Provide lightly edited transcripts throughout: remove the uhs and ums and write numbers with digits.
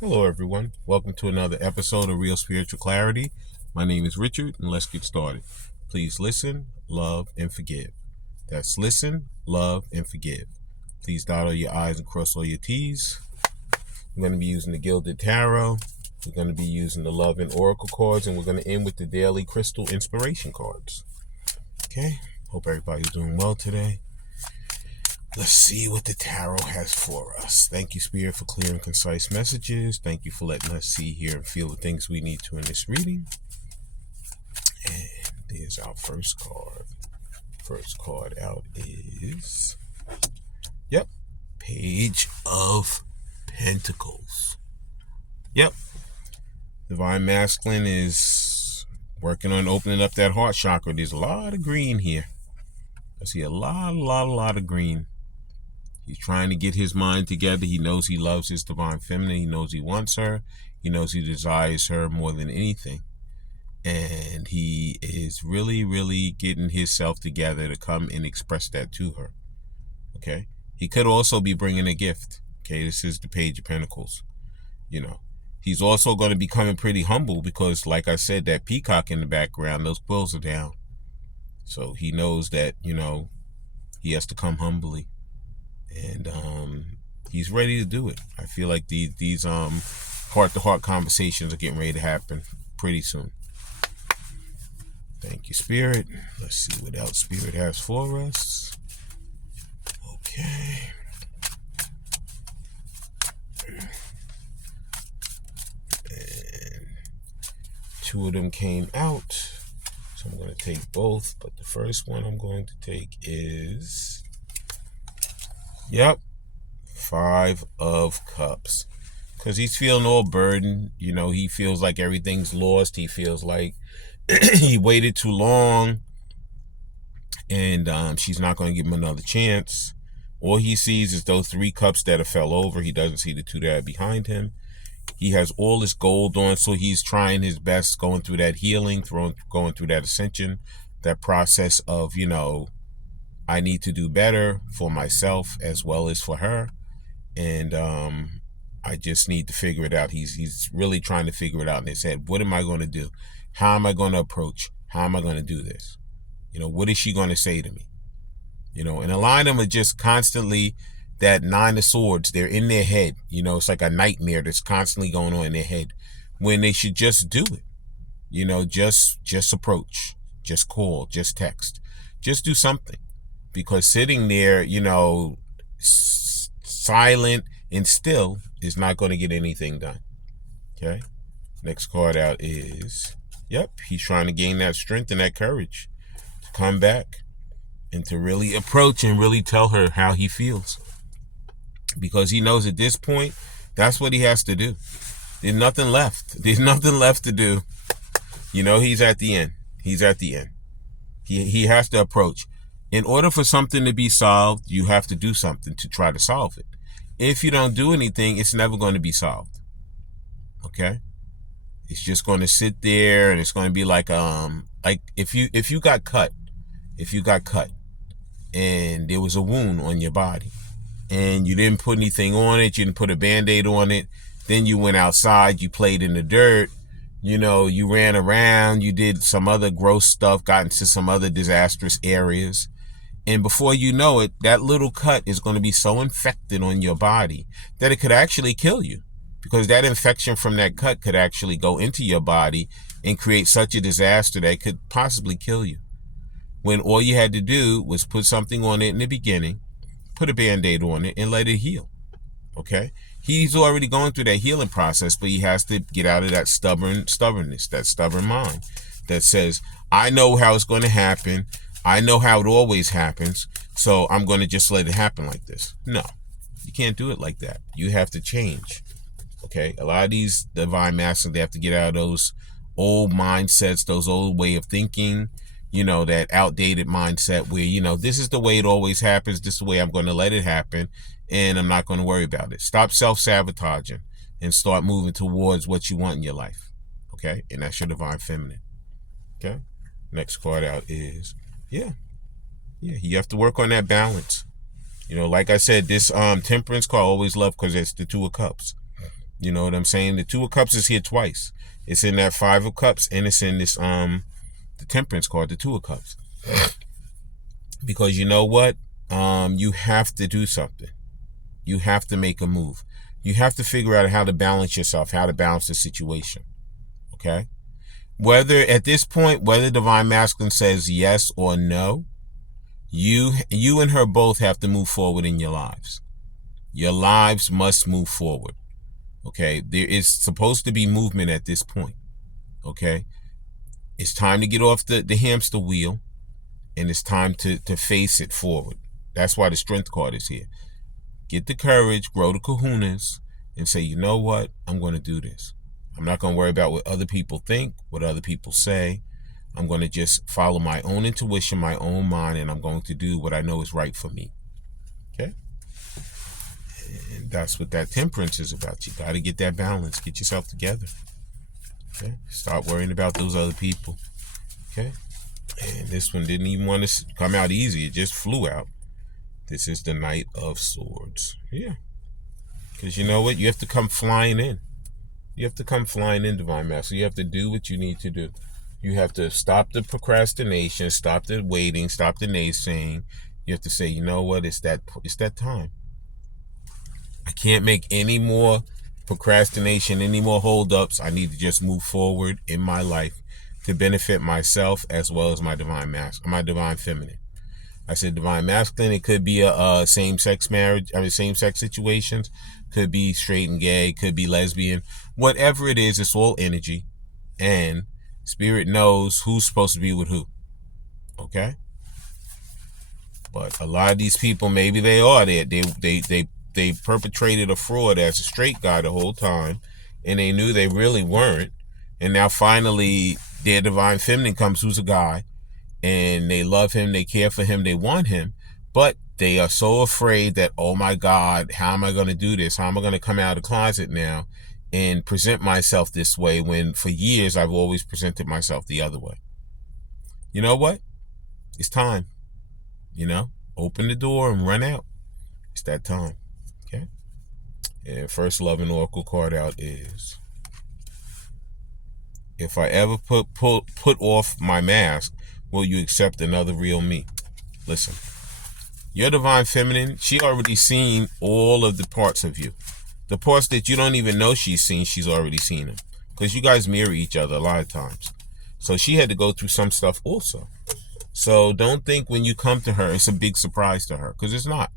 Hello, everyone. Welcome to another episode of Real Spiritual Clarity. My name is Richard, and let's get started. Please listen, love, and forgive. That's listen, love, and forgive. Please dot all your I's and cross all your T's. I'm going to be using the Gilded Tarot. We're going to be using the Love and Oracle cards, and we're going to end with the Daily Crystal Inspiration cards. Okay? Hope everybody's doing well today. Let's see what the tarot has for us. Thank you, Spirit, for clear and concise messages. Thank you for letting us see, hear, and feel the things we need to in this reading. And there's our first card. First card out is, Page of Pentacles. Divine Masculine is working on opening up that heart chakra. There's a lot of green here. I see a lot of green. He's trying to get his mind together. He knows he loves his divine feminine. He knows he wants her. He knows he desires her more than anything. And he is really getting himself together to come and express that to her. Okay? He could also be bringing a gift. Okay? This is the Page of Pentacles. He's also going to be coming pretty humble because, like I said, that peacock in the background, those quills are down. So he knows that, he has to come humbly. And he's ready to do it. I feel like these heart-to-heart conversations are getting ready to happen pretty soon. Thank you, Spirit. Let's see what else Spirit has for us. Okay. And two of them came out. So I'm going to take both. But the first one I'm going to take is... Five of Cups. Because he's feeling all burdened. He feels like everything's lost. He feels like he waited too long. And she's not going to give him another chance. All he sees is those 3 cups that have fell over. He doesn't see the 2 that are behind him. He has all this gold on, so he's trying his best, going through that healing, going through that ascension, that process of, I need to do better for myself as well as for her. And I just need to figure it out. He's really trying to figure it out in his head. What am I going to do? How am I going to approach? How am I going to do this? What is she going to say to me? And a lot of them are just constantly that 9 of Swords. They're in their head. It's like a nightmare that's constantly going on in their head when they should just do it. Just approach, just call, just text, just do something. Because sitting there, silent and still is not going to get anything done. Okay? Next card out is, he's trying to gain that strength and that courage to come back and to really approach and really tell her how he feels. Because he knows at this point, that's what he has to do. There's nothing left. There's nothing left to do. He's at the end. He's at the end. He has to approach. In order for something to be solved, you have to do something to try to solve it. If you don't do anything, it's never going to be solved. Okay? It's just going to sit there, and it's going to be like if you got cut and there was a wound on your body and you didn't put anything on it, you didn't put a Band-Aid on it, then you went outside, you played in the dirt, you ran around, you did some other gross stuff, got into some other disastrous areas. And before you know it, that little cut is going to be so infected on your body that it could actually kill you. Because that infection from that cut could actually go into your body and create such a disaster that it could possibly kill you. When all you had to do was put something on it in the beginning, put a Band-Aid on it, and let it heal. Okay? He's already going through that healing process, but he has to get out of that stubbornness, that stubborn mind that says, I know how it's going to happen. I know how it always happens, so I'm going to just let it happen like this. No, you can't do it like that. You have to change. Okay? A lot of these divine masters, they have to get out of those old mindsets, those old way of thinking, that outdated mindset where, this is the way it always happens. This is the way I'm going to let it happen, and I'm not going to worry about it. Stop self-sabotaging and start moving towards what you want in your life. Okay? And that's your divine feminine. Okay? Next card out is, you have to work on that balance. Like I said, this temperance card I always love because it's the 2 of Cups. You know what I'm saying? The Two of Cups is here twice. It's in that Five of Cups, and it's in this the Temperance card, the Two of Cups. Because you know what? You have to do something. You have to make a move. You have to figure out how to balance yourself, how to balance the situation. Okay? Whether at this point, whether Divine Masculine says yes or no, you and her both have to move forward in your lives. Your lives must move forward. Okay? There is supposed to be movement at this point. Okay? It's time to get off the hamster wheel, and it's time to face it forward. That's why the Strength card is here. Get the courage, grow the kahunas, and say, you know what? I'm going to do this. I'm not going to worry about what other people think, what other people say. I'm going to just follow my own intuition, my own mind, and I'm going to do what I know is right for me. Okay? And that's what that Temperance is about. You got to get that balance. Get yourself together. Okay? Stop worrying about those other people. Okay? And this one didn't even want to come out easy. It just flew out. This is the Knight of Swords. Yeah. Because you know what? You have to come flying in. You have to come flying in, Divine Master. You have to do what you need to do. You have to stop the procrastination, stop the waiting, stop the naysaying. You have to say, you know what? It's that time. I can't make any more procrastination, any more holdups. I need to just move forward in my life to benefit myself as well as my Divine Masculine, my Divine Feminine. I said Divine Masculine. It could be a same-sex marriage. Same-sex situations. Could be straight and gay. Could be lesbian. Whatever it is, it's all energy. And Spirit knows who's supposed to be with who. Okay? But a lot of these people, maybe they are there. They perpetrated a fraud as a straight guy the whole time. And they knew they really weren't. And now finally, their Divine Feminine comes, who's a guy. And they love him, they care for him, they want him, but they are so afraid that, oh my God, how am I going to do this? How am I going to come out of the closet now and present myself this way when for years I've always presented myself the other way? You know what? It's time. You know, open the door and run out. It's that time. Okay? And first Love and Oracle card out is, if I ever put off my mask, will you accept another real me? Listen, your Divine Feminine, she already seen all of the parts of you. The parts that you don't even know she's seen, she's already seen them. Because you guys mirror each other a lot of times. So she had to go through some stuff also. So don't think when you come to her, it's a big surprise to her. Because it's not.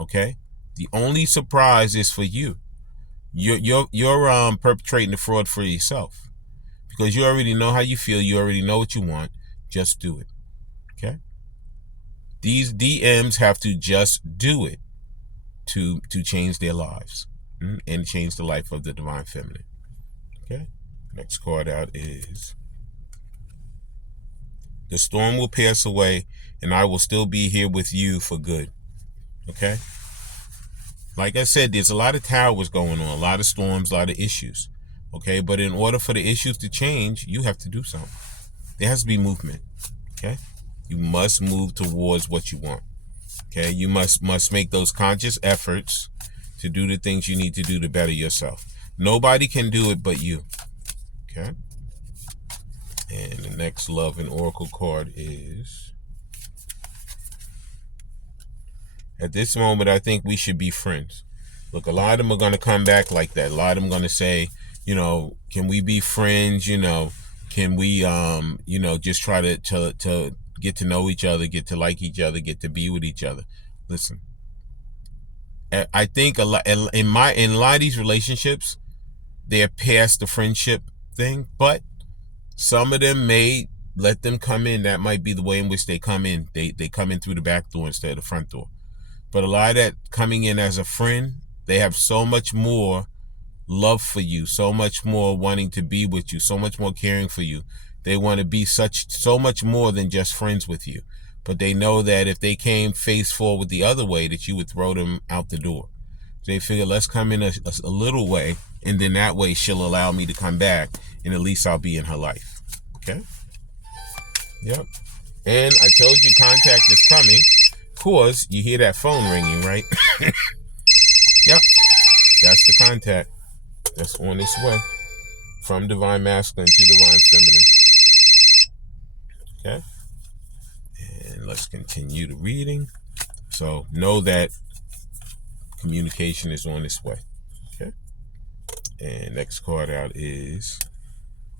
Okay? The only surprise is for you. You're perpetrating the fraud for yourself. Because you already know how you feel. You already know what you want. Just do it. Okay? These DMs have to just do it to change their lives and change the life of the Divine Feminine. Okay? Next card out is, the storm will pass away and I will still be here with you for good. Okay? Like I said, there's a lot of towers going on, a lot of storms, a lot of issues. Okay? But in order for the issues to change, you have to do something. There has to be movement. Okay? You must move towards what you want. Okay? You must make those conscious efforts to do the things you need to do to better yourself. Nobody can do it but you. Okay? And the next Love and Oracle card is, at this moment, I think we should be friends. Look, a lot of them are going to come back like that. A lot of them are going to say, you know, can we be friends? You know, can we, you know, just try to get to know each other, get to like each other, get to be with each other? Listen, I think a lot in a lot of these relationships, they're past the friendship thing, but some of them may let them come in. That might be the way in which they come in. They come in through the back door instead of the front door. But a lot of that coming in as a friend, they have so much more love for you, so much more wanting to be with you, so much more caring for you. They want to be so much more than just friends with you. But they know that if they came face forward the other way, that you would throw them out the door. So they figure, let's come in a little way, and then that way she'll allow me to come back, and at least I'll be in her life. Okay? Yep. And I told you contact is coming. Of course, you hear that phone ringing, right? Yep. That's the contact. that's on its way from divine masculine to divine feminine. Okay, and let's continue the reading. So know that communication is on its way. Okay, and next card out is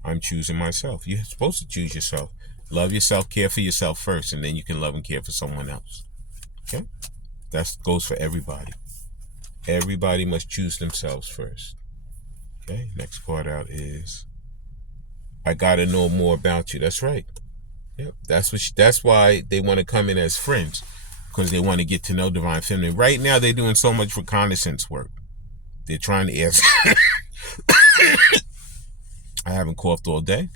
I'm choosing myself. You're supposed to choose yourself. Love yourself, care for yourself first, and then you can love and care for someone else. Okay, that goes for everybody. Everybody must choose themselves first. Okay, next card out is I gotta know more about you. That's right. Yep, that's why they want to come in as friends, because they want to get to know divine feminine. Right now, they're doing so much reconnaissance work. They're trying to ask. I haven't coughed all day.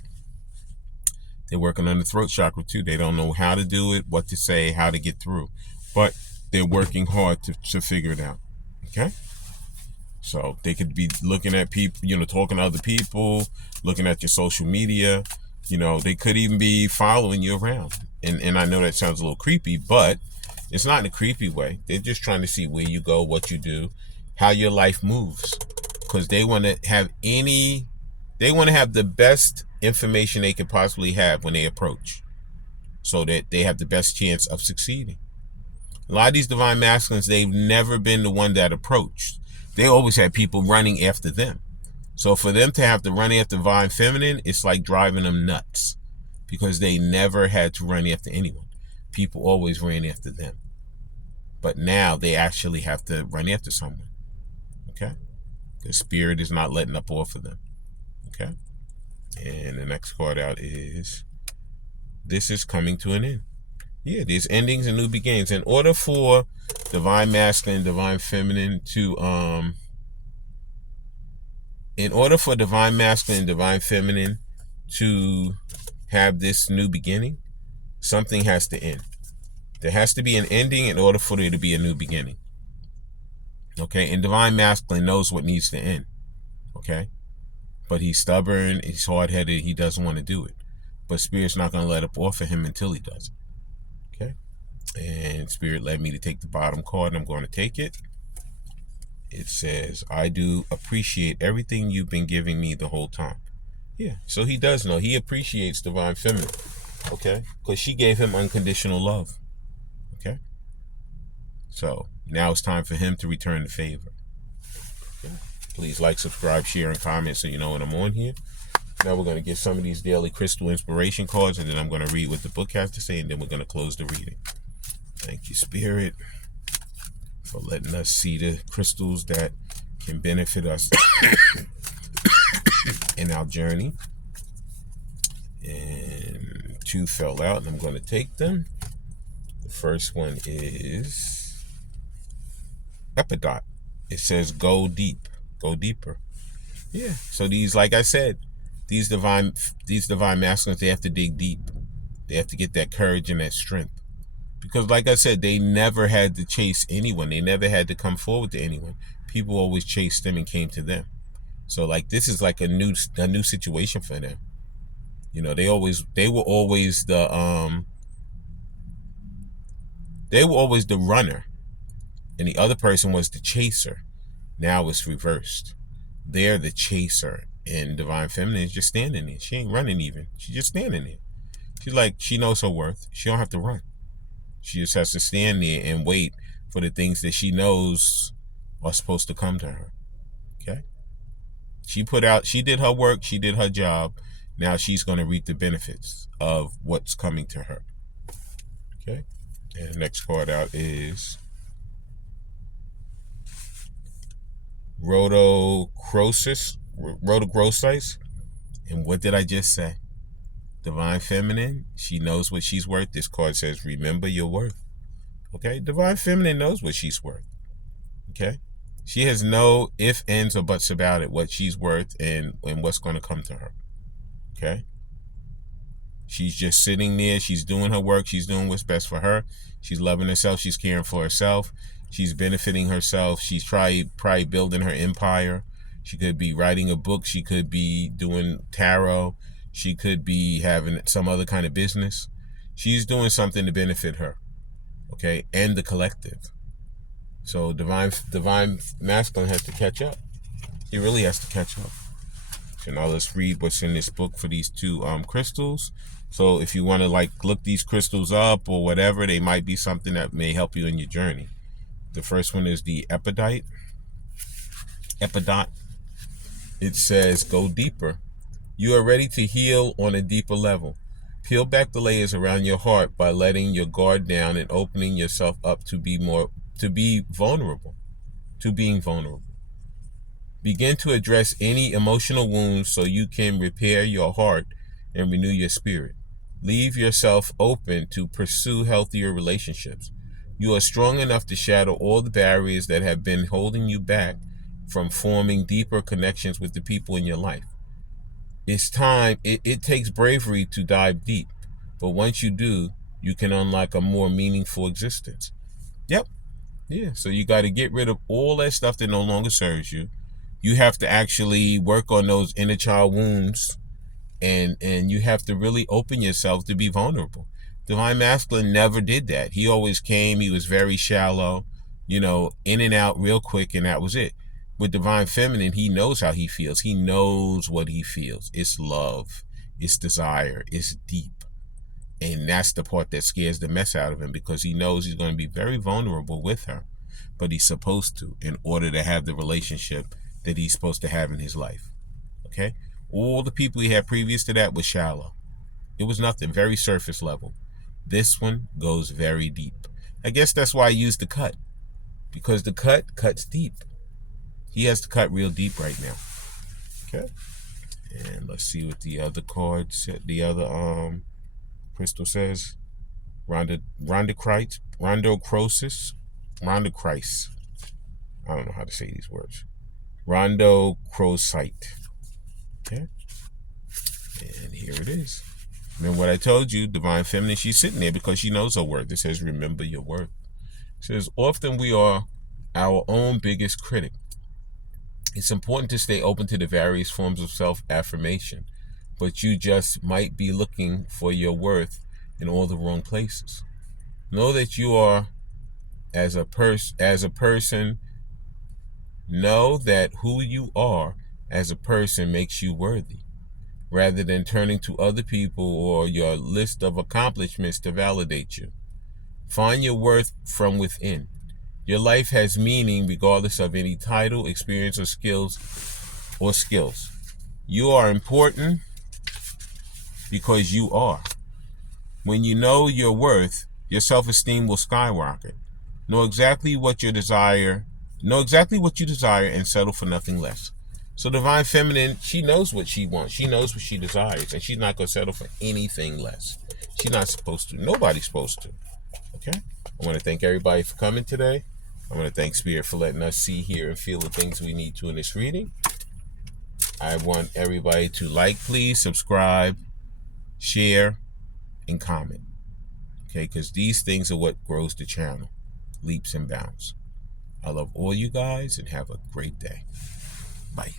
They're working on the throat chakra too. They don't know how to do it, what to say, how to get through, but they're working hard to figure it out. Okay. So they could be looking at people, talking to other people, looking at your social media. They could even be following you around. And I know that sounds a little creepy, but it's not in a creepy way. They're just trying to see where you go, what you do, how your life moves. Because they want to have the best information they could possibly have when they approach, so that they have the best chance of succeeding. A lot of these divine masculines, they've never been the one that approached. They always had people running after them. So for them to have to run after divine feminine, it's like driving them nuts, because they never had to run after anyone. People always ran after them. But now they actually have to run after someone. Okay? The spirit is not letting up off of them. Okay? And the next card out is this is coming to an end. Yeah, there's endings and new beginnings. In order for divine masculine, divine feminine to have this new beginning, something has to end. There has to be an ending in order for there to be a new beginning. Okay, and divine masculine knows what needs to end. Okay, but he's stubborn, he's hard-headed, he doesn't want to do it. But Spirit's not going to let up off of him until he does it. Okay, and Spirit led me to take the bottom card, and I'm going to take it. It says, I do appreciate everything you've been giving me the whole time. Yeah, so he does know. He appreciates divine feminine. Okay, because she gave him unconditional love. Okay, so now it's time for him to return the favor. Okay. Please like, subscribe, share, and comment so you know when I'm on here. Now we're going to get some of these daily crystal inspiration cards, and then I'm going to read what the book has to say, and then we're going to close the reading. Thank you, Spirit, for letting us see the crystals that can benefit us in our journey. And 2 fell out, and I'm going to take them. The first one is Epidot. It says, go deep, go deeper. Yeah, so these, like I said, these divine masculines, they have to dig deep. They have to get that courage and that strength. Because like I said, they never had to chase anyone. They never had to come forward to anyone. People always chased them and came to them. So like this is like a new situation for them. They were always the runner, and the other person was the chaser. Now it's reversed. They're the chaser, and divine feminine is just standing there. She ain't running even. She's just standing there. She's like, she knows her worth. She don't have to run. She just has to stand there and wait for the things that she knows are supposed to come to her. Okay? She did her work, she did her job. Now she's going to reap the benefits of what's coming to her. Okay? And the next card out is Rhodochrosite. And what did I just say? Divine feminine, she knows what she's worth. This card says, remember your worth. Okay? Divine feminine knows what she's worth. Okay? She has no ifs, ands, or buts about it, what she's worth and what's going to come to her. Okay? She's just sitting there. She's doing her work. She's doing what's best for her. She's loving herself. She's caring for herself. She's benefiting herself. She's probably building her empire. She could be writing a book. She could be doing tarot. She could be having some other kind of business. She's doing something to benefit her. Okay? And the collective. So divine masculine has to catch up. It really has to catch up. So now let's read what's in this book for these two crystals. So if you want to like look these crystals up or whatever, they might be something that may help you in your journey. The first one is the Epidot. It says, go deeper. You are ready to heal on a deeper level. Peel back the layers around your heart by letting your guard down and opening yourself up to being vulnerable. Begin to address any emotional wounds so you can repair your heart and renew your spirit. Leave yourself open to pursue healthier relationships. You are strong enough to shatter all the barriers that have been holding you back from forming deeper connections with the people in your life. It's time. It takes bravery to dive deep, but once you do, you can unlock a more meaningful existence. Yep. Yeah. So you got to get rid of all that stuff that no longer serves you. You have to actually work on those inner child wounds, and you have to really open yourself to be vulnerable. Divine Masculine never did that. He always came, he was very shallow, in and out real quick, and that was it. With Divine Feminine, he knows how he feels. He knows what he feels. It's love, it's desire, it's deep. And that's the part that scares the mess out of him, because he knows he's going to be very vulnerable with her, but he's supposed to, in order to have the relationship that he's supposed to have in his life. Okay? All the people he had previous to that was shallow. It was nothing, very surface level. This one goes very deep. I guess that's why I used the cut, because the cut cuts deep. He has to cut real deep right now. Okay? And let's see what the other card said. The other crystal says. Rhodochrosite. I don't know how to say these words. Rhodochrosite. Okay. And here it is. Remember what I told you, Divine Feminine, she's sitting there because she knows her worth. It says, remember your worth. It says, often we are our own biggest critic. It's important to stay open to the various forms of self-affirmation, but you just might be looking for your worth in all the wrong places. Know that you are, as a person, know that who you are as a person makes you worthy, rather than turning to other people or your list of accomplishments to validate you. Find your worth from within. Your life has meaning regardless of any title, experience, or skills. You are important because you are. When you know your worth, your self-esteem will skyrocket. Know exactly what you desire and settle for nothing less. So Divine Feminine, she knows what she wants. She knows what she desires, and she's not going to settle for anything less. She's not supposed to. Nobody's supposed to. Okay? I want to thank everybody for coming today. I want to thank Spirit for letting us see, hear, and feel the things we need to in this reading. I want everybody to like, please, subscribe, share, and comment. Okay? Because these things are what grows the channel. Leaps and bounds. I love all you guys, and have a great day. Bye.